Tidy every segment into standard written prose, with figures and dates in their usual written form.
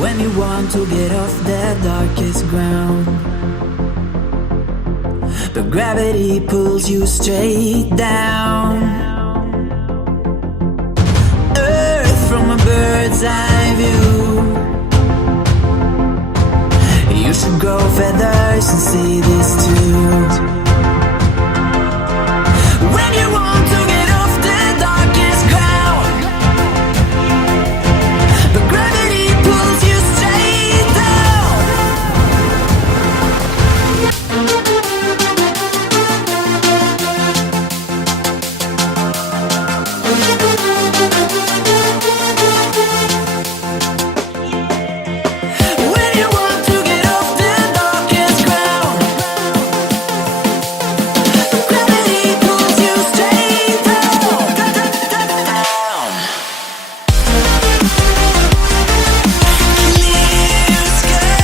When you want to get off the darkest ground, but gravity pulls you straight down. Earth from a bird's eye view. You should grow feathers and see this too. When you want to get off the darkest ground, but gravity pulls you straight down. When you want to get off the darkest ground, but gravity pulls you straight down. Clear sky.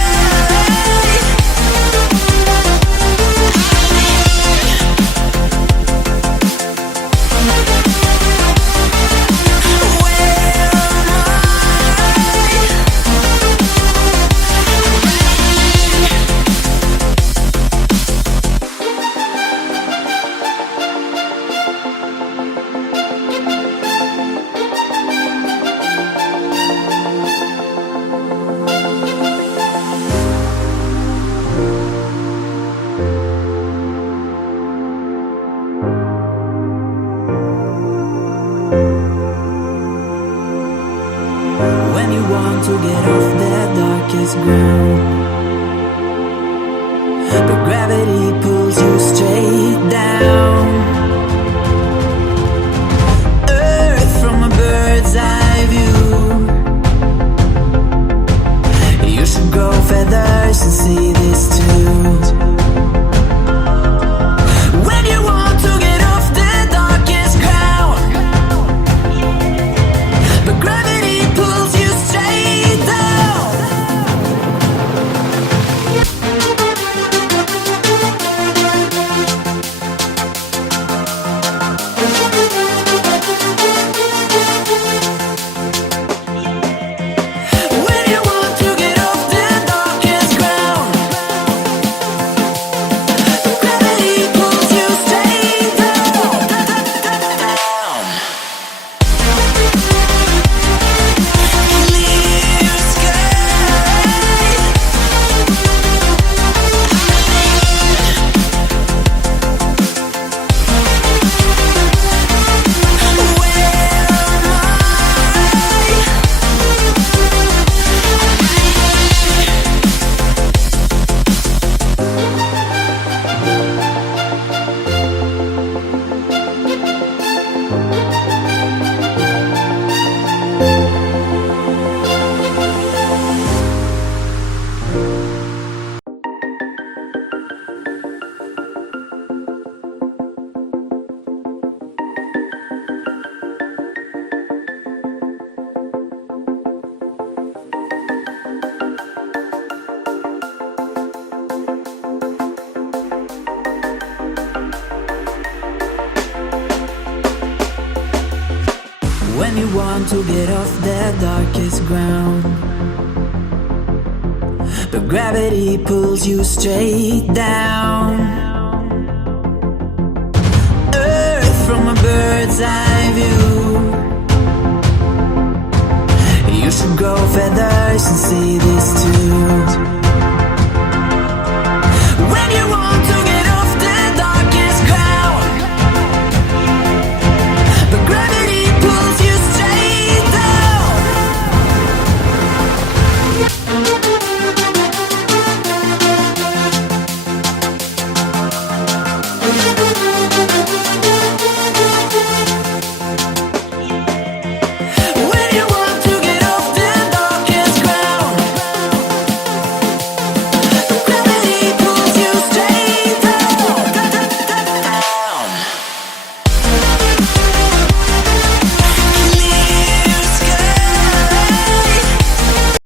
When you want to get off the darkest ground, but gravity pulls you straight down. Earth from a bird's eye view. You should grow feathers and see this too. When you want to get off the darkest ground, but gravity pulls you straight down. When you want to get off the darkest ground, but gravity pulls you straight down. Clear sky. When you want to get off the darkest ground, but gravity pulls you straight down. Earth from a bird's eye view. You should grow feathers and see this too.